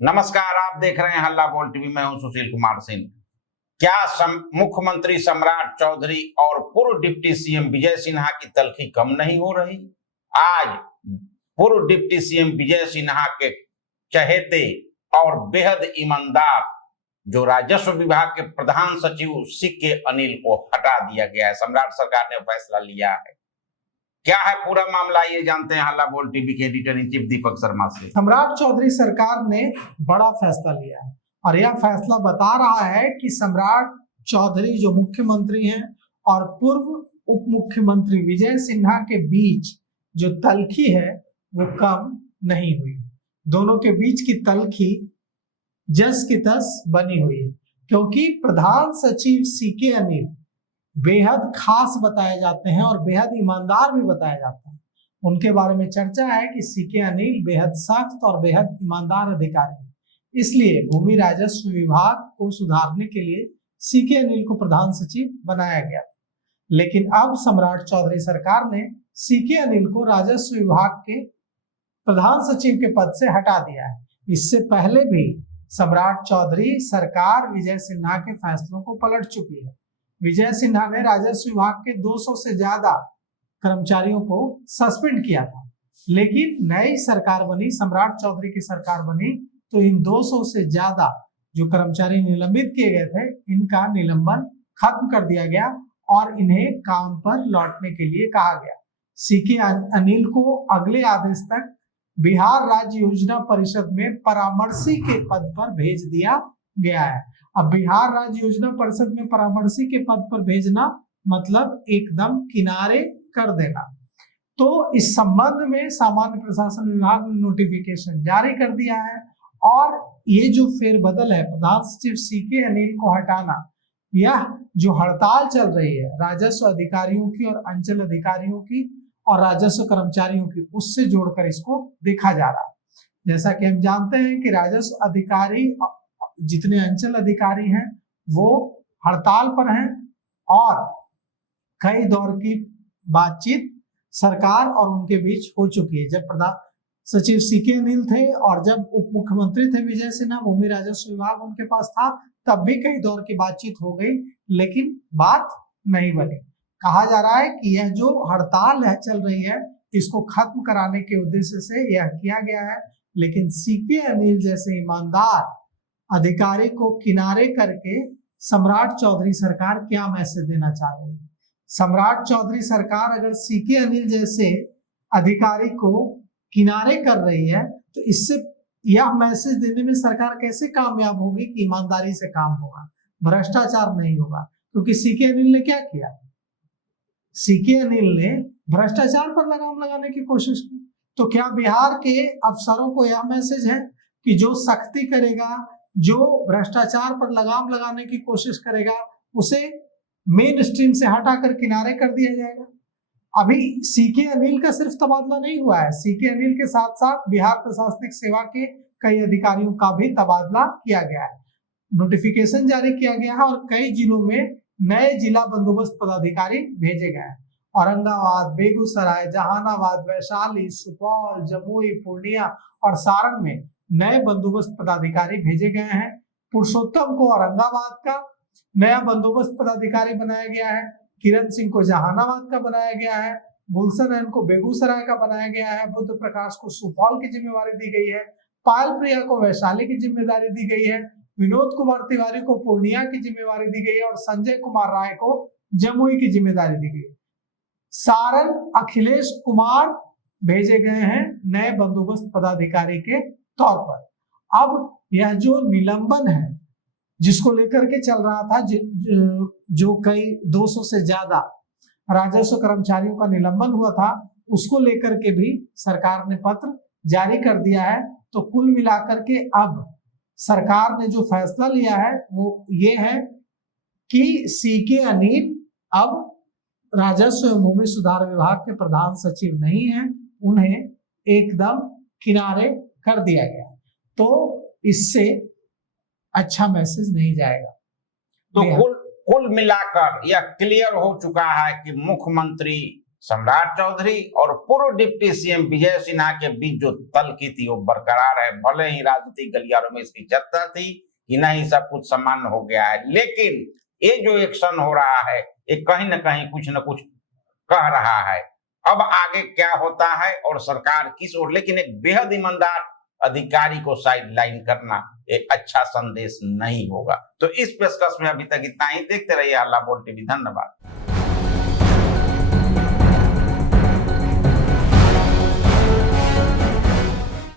नमस्कार, आप देख रहे हैं हल्ला बोल टीवी। मैं हूं सुशील कुमार सिंह। क्या मुख्यमंत्री सम्राट चौधरी और पूर्व डिप्टी सीएम विजय सिन्हा की तल्खी कम नहीं हो रही? आज पूर्व डिप्टी सीएम विजय सिन्हा के चहेते और बेहद ईमानदार जो राजस्व विभाग के प्रधान सचिव सीके अनिल को हटा दिया गया है। सम्राट सरकार ने फैसला लिया है। क्या है पूरा मामला, ये जानते हैं हल्ला बोल टीवी के editor in chief Deepak Sharma से। सम्राट चौधरी सरकार ने बड़ा फैसला लिया है और यह फैसला बता रहा है कि सम्राट चौधरी जो मुख्यमंत्री हैं और पूर्व उप मुख्यमंत्री विजय सिन्हा के बीच जो तल्खी है वो कम नहीं हुई। दोनों के बीच की तल्खी जस की तस बनी हुई है, क्योंकि प्रधान सचिव सीके अनिल बेहद खास बताए जाते हैं और बेहद ईमानदार भी बताया जाता है। उनके बारे में चर्चा है कि सीके अनिल बेहद सख्त और बेहद ईमानदार अधिकारी हैं। इसलिए भूमि राजस्व विभाग को सुधारने के लिए सीके अनिल को प्रधान सचिव बनाया गया। लेकिन अब सम्राट चौधरी सरकार ने सीके अनिल को राजस्व विभाग के प्रधान सचिव के पद से हटा दिया है। इससे पहले भी सम्राट चौधरी सरकार विजय सिन्हा के फैसलों को पलट चुकी है। विजय सिन्हा ने राजस्व विभाग के 200 से ज्यादा कर्मचारियों को सस्पेंड किया था, लेकिन नई सरकार बनी, सम्राट चौधरी की सरकार बनी, तो इन 200 से ज्यादा जो कर्मचारी निलंबित किए गए थे, इनका निलंबन खत्म कर दिया गया और इन्हें काम पर लौटने के लिए कहा गया। सीके अनिल को अगले आदेश तक बिहार राज्य योजना परिषद में परामर्शी के पद पर भेज दिया गया है। अब बिहार राज्य योजना परिषद में परामर्शी के पद पर भेजना मतलब एकदम किनारे कर देना। तो इस संबंध में सामान्य प्रशासन विभाग ने नोटिफिकेशन जारी कर दिया है और ये जो फेरबदल है, प्रधान सचिव सीके अनिल को हटाना, यह जो हड़ताल चल रही है राजस्व अधिकारियों की और अंचल अधिकारियों की और राजस्व कर्मचारियों की, उससे जोड़कर इसको देखा जा रहा है। जैसा कि हम जानते हैं कि राजस्व अधिकारी जितने अंचल अधिकारी हैं वो हड़ताल पर हैं और कई दौर की बातचीत सरकार और उनके बीच हो चुकी है। जब प्रधान सचिव सीके अनिल थे और जब उप मुख्यमंत्री थे विजय सिन्हा, भूमि राजस्व विभाग उनके पास था, तब भी कई दौर की बातचीत हो गई, लेकिन बात नहीं बनी। कहा जा रहा है कि यह जो हड़ताल है चल रही है, इसको खत्म कराने के उद्देश्य से यह किया गया है। लेकिन सीके अनिल जैसे ईमानदार अधिकारी को किनारे करके सम्राट चौधरी सरकार क्या मैसेज देना चाह रही है? सम्राट चौधरी सरकार अगर सीके अनिल जैसे अधिकारी को किनारे कर रही है तो इससे यह मैसेज देने में सरकार कैसे कामयाब होगी कि ईमानदारी से काम होगा, भ्रष्टाचार नहीं होगा। क्योंकि सीके अनिल ने क्या किया? सीके अनिल ने भ्रष्टाचार पर लगाम लगाने की कोशिश की। तो क्या बिहार के अफसरों को यह मैसेज है कि जो सख्ती करेगा, जो भ्रष्टाचार पर लगाम लगाने की कोशिश करेगा, उसे मेन स्ट्रीम से हटाकर किनारे कर दिया जाएगा? अभी सीके अनिल का सिर्फ तबादला नहीं हुआ है, सीके अनिल के साथ साथ बिहार प्रशासनिक सेवा के कई अधिकारियों का भी तबादला किया गया है। नोटिफिकेशन जारी किया गया है और कई जिलों में नए जिला बंदोबस्त पदाधिकारी भेजे गए हैं। औरंगाबाद, बेगूसराय, जहानाबाद, वैशाली, सुपौल, जमुई, पूर्णिया और सारण में नए बंदोबस्त पदाधिकारी भेजे गए हैं। पुरुषोत्तम को औरंगाबाद का नया बंदोबस्त पदाधिकारी बनाया गया है, किरण सिंह को जहानाबाद का बनाया गया है, गुलशन को बेगूसराय का बनाया गया है, बुद्ध प्रकाश को सुपौल की जिम्मेवारी दी गई है, पायल प्रिया को वैशाली की जिम्मेदारी दी गई है, विनोद कुमार तिवारी को पूर्णिया की जिम्मेवारी दी गई है और संजय कुमार राय को जमुई की जिम्मेदारी दी गई है। सारण अखिलेश कुमार भेजे गए हैं नए बंदोबस्त पदाधिकारी के तौर पर। अब यह जो निलंबन है जिसको लेकर के चल रहा था, जो कई 200 से ज्यादा राजस्व कर्मचारियों का निलंबन हुआ था, उसको लेकर के भी सरकार ने पत्र जारी कर दिया है। तो कुल मिलाकर के अब सरकार ने जो फैसला लिया है वो ये है कि सीके अनिल अब राजस्व एवं भूमि सुधार विभाग के प्रधान सचिव नहीं है, उन्हें एकदम किनारे कर दिया गया। तो इससे अच्छा मैसेज नहीं जाएगा। तो कुल मिलाकर यह क्लियर हो चुका है कि मुख्यमंत्री सम्राट चौधरी और पूर्व डिप्टी सीएम विजय सिन्हा के बीच जो तल्खी थी वो बरकरार है। भले ही राजनीतिक गलियारों में इसकी चर्चा थी कि नहीं सब कुछ सामान्य हो गया है, लेकिन ये जो एक्शन हो रहा है ये कहीं ना कहीं कुछ न कुछ कह रहा है। अब आगे क्या होता है और सरकार किस ओर, लेकिन एक बेहद ईमानदार अधिकारी को साइडलाइन करना एक अच्छा संदेश नहीं होगा। तो इस पेशकश में अभी तक इतना ही। देखते रहिए हल्ला बोल टीवी। धन्यवाद।